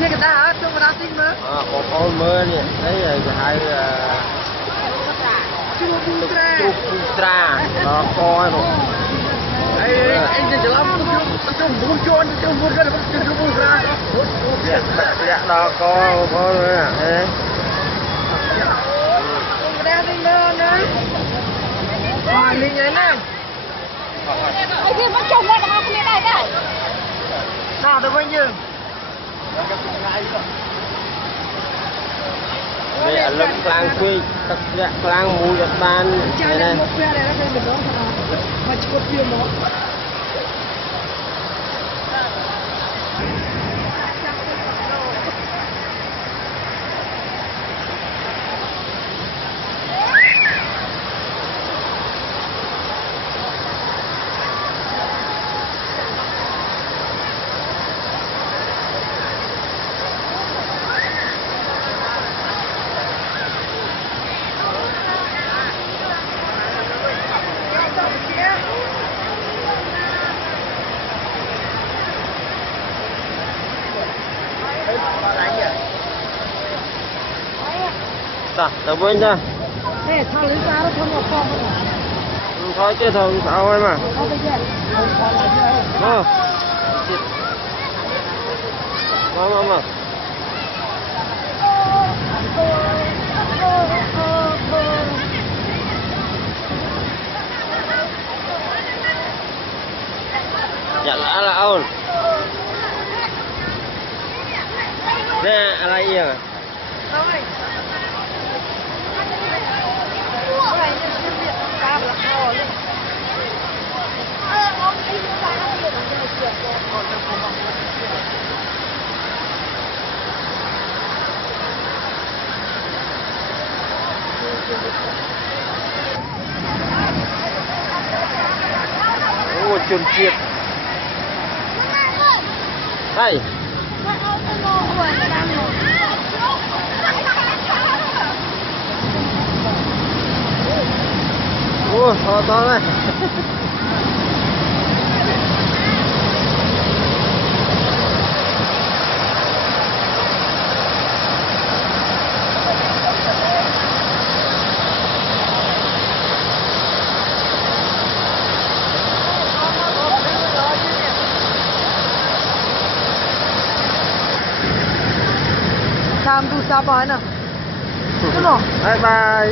นี่ก็ได้ตัวมาติ้งมั้ยของเขาเมื่อเนี่ยไอ้จะให้ชูบูตราจุกตราคอยหรอไอ้จะรับจุกบูจอนจุกบูกันจุกบูตราเนี่ยคอยเขาเลยเอ๊ะได้ติ้งเนาะลิงไงนะไอ้ที่มันจมได้ก็เอาคนนี้ได้น่าจะไม่ยืมเนี่ยลงกลางคุยตักเนี่ยกลางมูจัดบ้านนี่นะมุกเปียอะไรนะเป็นน้องขนาดมาชุบเปียหมดta tao quên ra nè thằng lính ra nó không một con thôi chứ thôi sao em mà không bây giờ không còn lại như ờ mà dạ là ôn nèอะไรอีกโอ้จุนเจียดไปโอ้ต่อเลยทำดูซาบอยน่ะใช่ไหมบายบาย